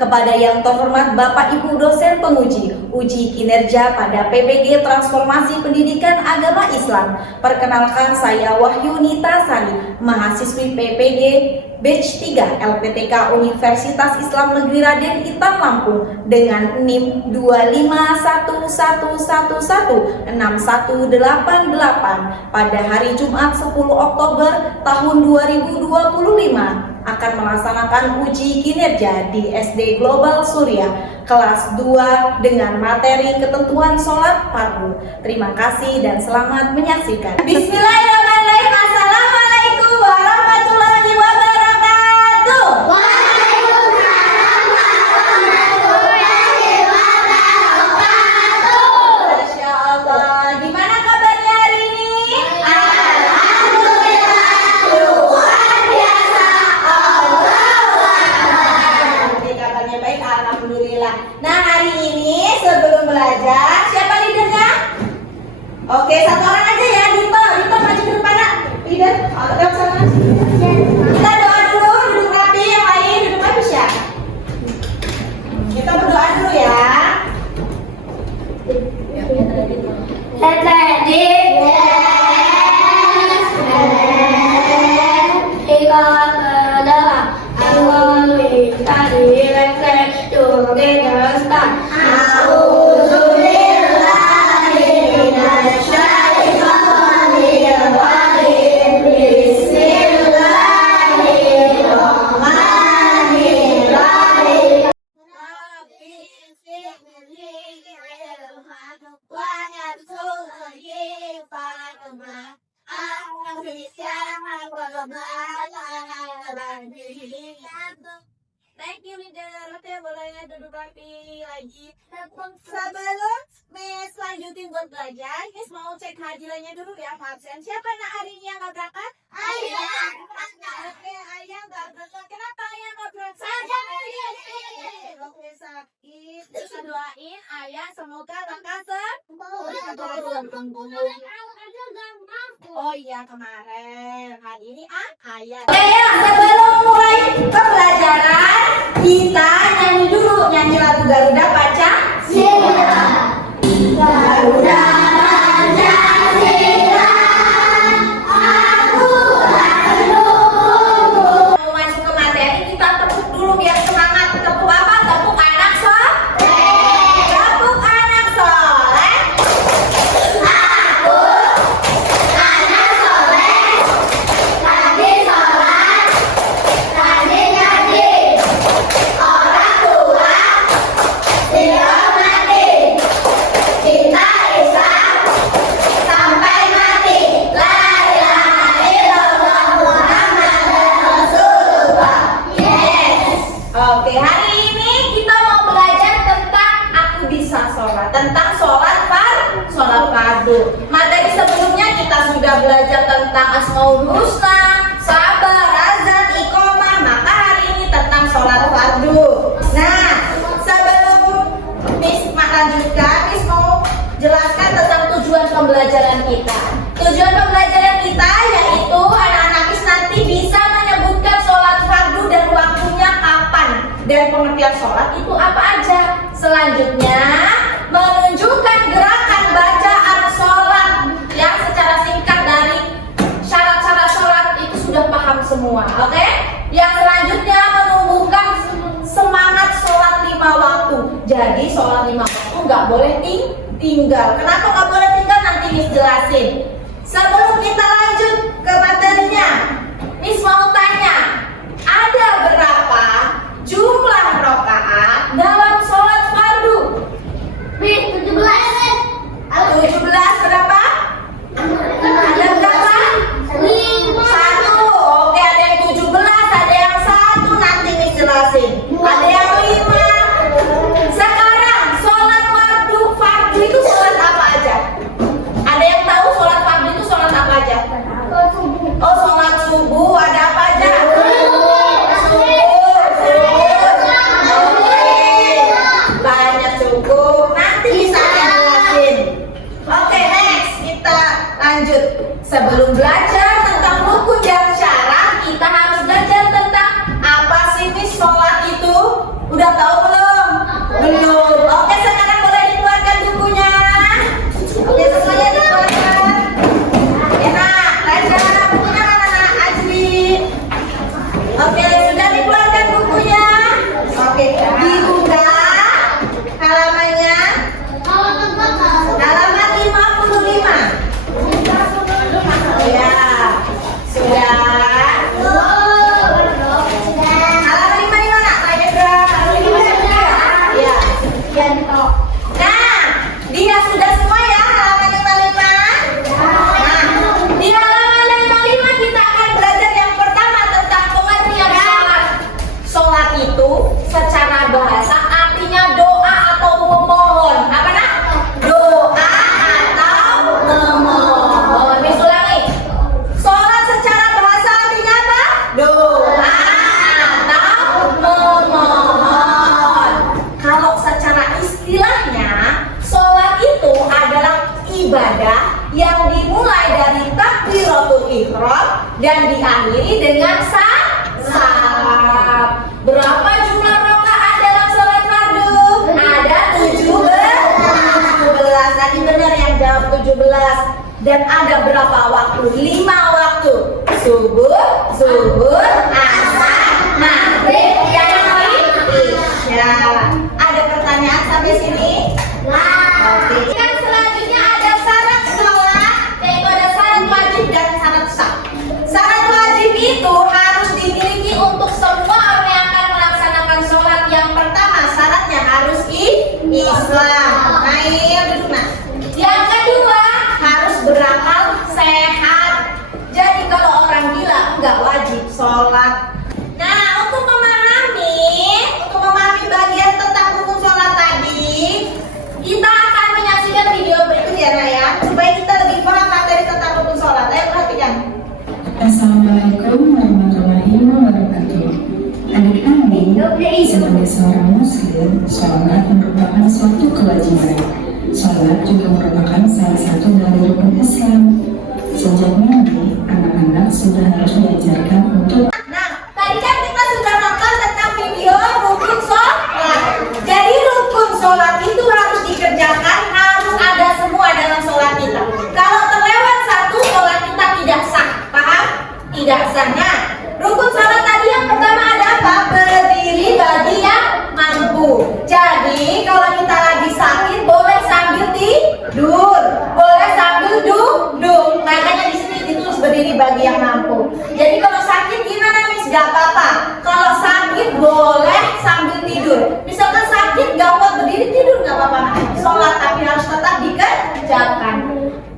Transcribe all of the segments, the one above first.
kepada yang terhormat Bapak Ibu dosen penguji uji kinerja pada PPG Transformasi Pendidikan Agama Islam. Perkenalkan, saya Wahyu Nita Sari, mahasiswi PPG Batch 3 LPTK Universitas Islam Negeri Raden Intan Lampung dengan NIM 251116188 pada hari Jumat 10 Oktober tahun 2025 akan melaksanakan uji kinerja di SD Global Surya kelas 2 dengan materi ketentuan sholat fardu. Terima kasih dan selamat menyaksikan. Bismillahirrahmanirrahim. Assalamualaikum warahmatullahi wabarakatuh. Masya Allah. Gimana kabarnya hari ini? Alhamdulillah. Luar biasa. Oke, kabarnya baik. Alhamdulillah. Nah, hari ini sebelum belajar, siapa leadernya? Oke, satu orang aja ya. Dito maju ke depan, Nak. Leader, yang sana. Kita doa dulu, duduk rapi. Yang lain duduk habis ya. Kita berdoa dulu ya. Thank you, leader. Boleh duduk rapi lagi. Sebelum Miss lanjutin buat belajar, Miss mau cek hadirannya dulu ya, absen. Siapa nak hari ini yang nggak berangkat? Ayah. Oke, Ayah nggak berangkat. Kenapa Ayah nggak berangkat? Oke, sakit. Kita doain Ayah semoga lekas sembuh. Oh iya, kemarin. Hari ini Ayah. Oke ya, sebelum mulai pembelajaran, kita nyanyi dulu, nyanyi lagu Garuda Pancasila. Garuda Pancasila, aku menunggu. Mau masuk ke materi, kita tepuk dulu biar semangat. Tepuk apa? Tepuk anak soleh. Tepuk anak soleh. Aku anak soleh. Tadi sholat, tadi ngaji. Orang tua dihormati. Cinta Islam sampai mati. La ilaha illallah Muhammadur Rasulullah. Yes. Oke, hari ini kita mau belajar tentang aku bisa sholat, tentang sholat fardu. Materi sebelumnya kita sudah belajar tentang Asmaul Husna, sabar, azan, iqomah. Maka hari ini tentang sholat fardu. Nah, sebelum Miss lanjutkan, Miss mau jelaskan tentang tujuan pembelajaran kita. Tujuan pembelajaran kita yaitu anak-anak Miss nanti bisa menyebutkan sholat fardu dan waktunya kapan, dan pengertian sholat itu apa aja. Selanjutnya menunjukkan gerakan bacaan sholat yang secara singkat dari syarat-syarat sholat itu sudah paham semua. Oke? Yang selanjutnya menumbuhkan semangat sholat 5 waktu. Jadi sholat 5 waktu nggak boleh tinggal. Kenapa nggak boleh tinggal? Nanti Miss jelasin. Sebelum kita lanjut ke materinya, Miss mau tanya, ada berapa jumlah rakaat dalam sholat fardu? 17 berapa? Ada berapa? 1. Oke, ada yang 17, ada yang 1. Nanti Miss jelasin. Ada yang 5. Sekarang sholat fardu itu sholat apa aja? Ada yang tahu sholat fardu itu sholat apa aja? Oh, sholat subuh. Ada apa aja? Banyak cukup. Nanti bisa jelasin. Oke, next kita lanjut. Sebelum belajar tentang rukun dan syarat, kita harus belajar tentang apa sih Miss sholat itu. Udah tahu halamannya? Halaman 55. Ya, sudah. Halaman 5 di mana? Tanya berapa? Ya. Nah, dia sudah semua ya halaman 55. Nah, di halaman 55 kita akan belajar yang pertama tentang pengertian sholat. Sholat itu secara bahasa artinya doa atau memohon. Apa nak? Doa atau memohon. Miss ulangi. Sholat secara bahasa artinya apa? Doa atau memohon. Kalau secara istilahnya, sholat itu adalah ibadah yang dimulai dari takbiratul ihram dan diakhiri dengan salam. Berapa jumlah rakaat dalam sholat fardu? Ada 17. Tadi benar yang jawab 17. Dan ada berapa waktu? 5 waktu. Subuh, asar, maghrib, yang isya. Ada pertanyaan sampai sini? Oke. Yang selanjutnya ada syarat sholat, yaitu ada syarat wajib dan syarat sah. Syarat wajib itu harus dimiliki untuk semua orang yang akan melaksanakan sholat. Yang pertama syaratnya harus Islam. Nail duduk nah. Yang kedua harus berakal sehat. Jadi kalau orang gila nggak wajib sholat. Nah, untuk memahami bagian tentang rukun sholat tadi, kita akan menyaksikan video berikut ya Naya, supaya kita lebih paham materi tentang rukun sholat. Ayo perhatikan. Assalamualaikum warahmatullahi wabarakatuh. Adik-adik, sebagai seorang muslim, sholat merupakan suatu kewajiban. Sholat juga merupakan salah satu dari rukun Islam. Sejak dini, anak-anak sudah harus diajarkan untuk. Nah, tadi kan kita sudah nonton tentang video rukun sholat. Jadi rukun sholat itu harus dikerjakan, harus ada semua dalam sholat kita. Kalau terlewat satu, sholat kita tidak sah. Paham? Tidak sah. Nah, rukun sholat tadi yang pertama ada apa? Berdiri bagi yang mampu. Jadi kalau kita lagi sakit boleh sambil tidur, boleh sambil duduk. Makanya di sini ditulis berdiri bagi yang mampu. Jadi kalau sakit gimana Miss? Gak apa-apa. Kalau sakit boleh sambil tidur. Misalkan sakit gak kuat berdiri tidur gak apa-apa. Sholat tapi harus tetap dikerjakan.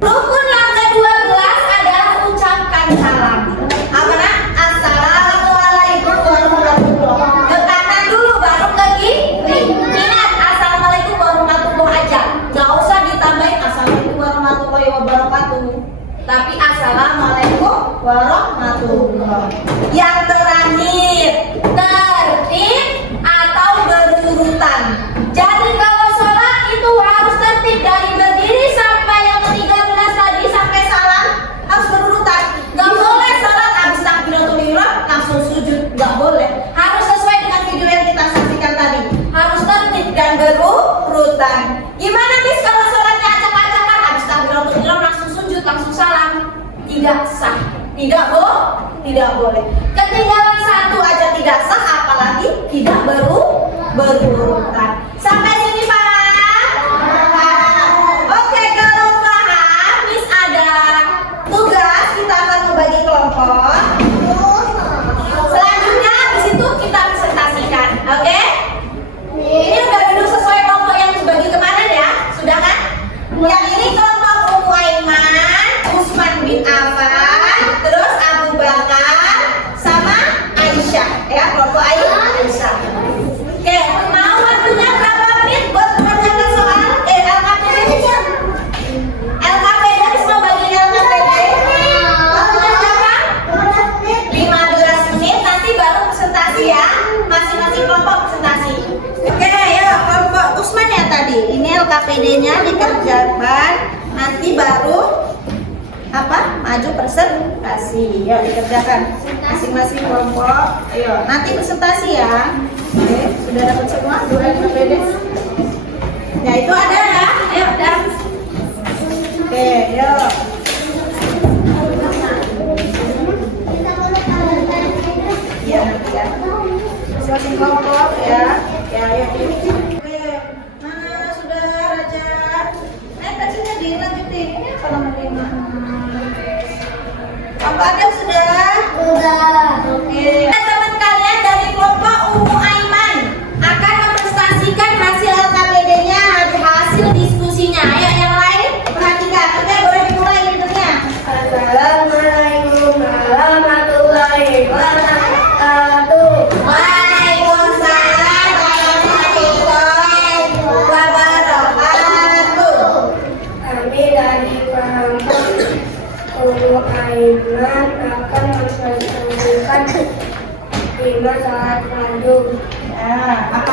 Rukun yang ke-12 adalah ucapkan salam. Apa nak? Assalamualaikum warahmatullahi wabarakatuh. Ke kanan dulu baru ke kiri. Ingat assalamualaikum warahmatullahi aja. Gak usah ditambahin assalamualaikum warahmatullahi wabarakatuh. Tapi assalamualaikum warahmatullahi. Yang terakhir, tertib atau berurutan. Jadi kalau sholat itu harus tertib dari berdiri sampai yang ke-13 tadi sampai salam harus berurutan. Gak boleh sholat habis takbiratul ihram langsung sujud, gak boleh. Harus sesuai dengan video yang kita saksikan tadi. Harus tertib dan berurutan. Gimana Miss kalau sholatnya acak-acakan habis takbiratul ihram langsung sujud, langsung salam? Tidak sah. Tidak boleh. Ketinggalan satu aja tidak sah, apalagi tidak berurutan. Sampai sini paham? Oke, kalau paham, Miss ada tugas, kita akan membagi kelompok. Selanjutnya di situ kita presentasikan, oke? Ini udah duduk sesuai kelompok yang dibagi kemarin ya, sudah kan? Yang ini kelompok Ummu Aiman, Usman bin Affan, terus Abu Bakar sama Aisyah, ya kelompok Aisyah. Oke, mau waktunya berapa menit buat mengerjakan soal LKPD? LKPD bisa bagian LKPD. Waktunya berapa? 15 menit, nanti baru presentasi ya. Masing-masing kelompok presentasi. Oke, ya kelompok Usman ya tadi. Ini LKPD-nya dikerjakan, nanti baru maju presentasi. Yuk dikerjakan masing-masing kelompok. Ayo nanti presentasi ya. Oke, sudah dapat semua 2 LKPD. Ya itu ada ya. Ayo dan. Oke, yuk. Ya, ya. Masing-masing kelompok ya. Ya, ayo. Oke, mana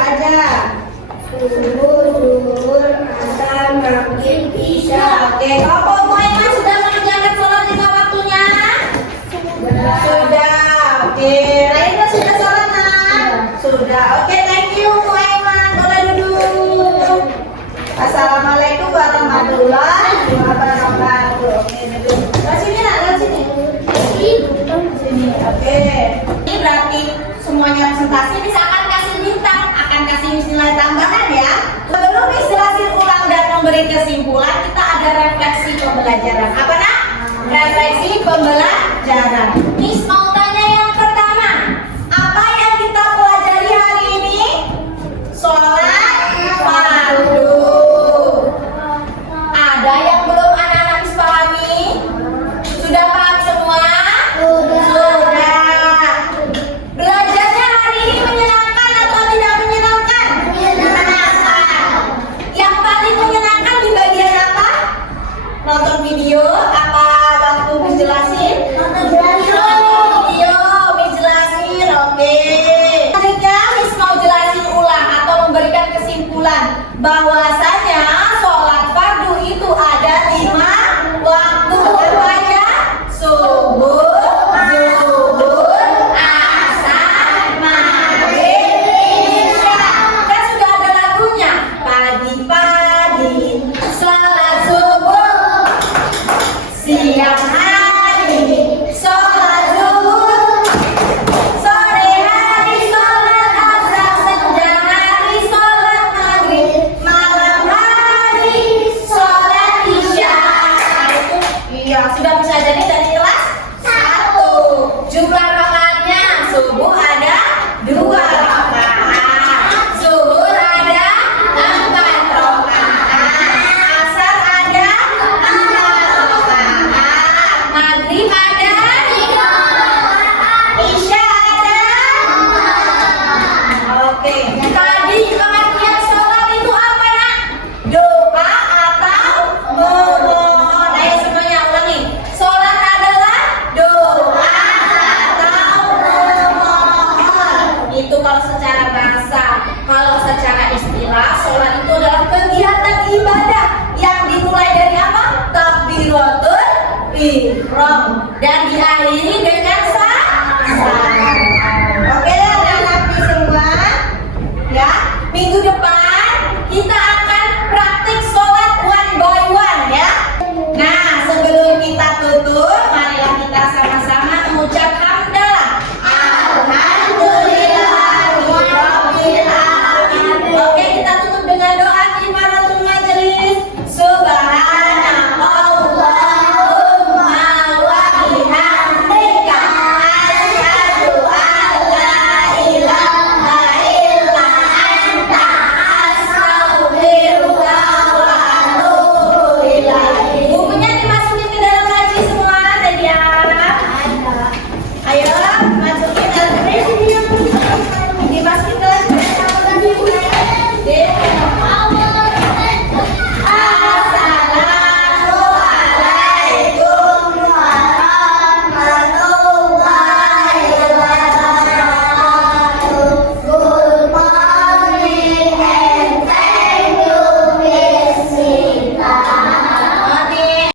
aja. Subuh, zuhur, asar, maghrib, isya. Oke, kalau Muhammad sudah mengerjakan sholat 5 waktunya? Sudah. Oke, Raina sudah sholat nak? Sudah. Oke, thank you Muhammad. Boleh duduk. Assalamualaikum warahmatullahi wabarakatuh. Oke, duduk. Ke sini nak, ke sini. Sini. Oke. Ini berarti semuanya presentasi. Bisa akan kasih bintang, akan kasih nilai tambahan ya. Sebelum jelasin ulang dan memberi kesimpulan, kita ada refleksi pembelajaran. Apa nak? Refleksi pembelajaran. Miss mau tanya yang pertama, apa yang kita pelajari hari ini? Sholat fardu. Ada yang belum anak-anak Miss pahami? Sudah paham semua? Sudah. Belajarnya hari ini menyenangkan atau tidak menyenangkan? Menyenangkan. Yang paling menyenangkan di bagian apa? Nonton video apa waktu dijelasin? Nonton video, dijelasin. Oke. Selanjutnya Miss mau jelasin ulang atau memberikan kesimpulan bahwasanya sholat fardu itu ada 5 waktu. Apa aja? Subuh, zuhur, asar, maghrib, isya. Kan sudah ada lagunya. Pagi-pagi sholat subuh, siang hari sholat zuhur, sore hari sholat asar, senja hari sholat maghrib, malam hari sholat isya. Iya, sudah bisa jadi dari kelas 1. Jumlah rakaatnya subuh ada 2 rakaat, zuhur ada 4 rakaat, asar ada 4 rakaat, maghrib ada 3 rakaat, isya ada 4. Oke, tadi pengertian sholat itu apa nak? Doa atau memohon. Ayo semuanya ulangi. Sholat adalah doa atau memohon. Itu kalau secara bahasa. Kalau secara istilah, sholat itu adalah kegiatan ibadah yang dimulai dari apa? Takbiratul ihram dan diakhiri dengan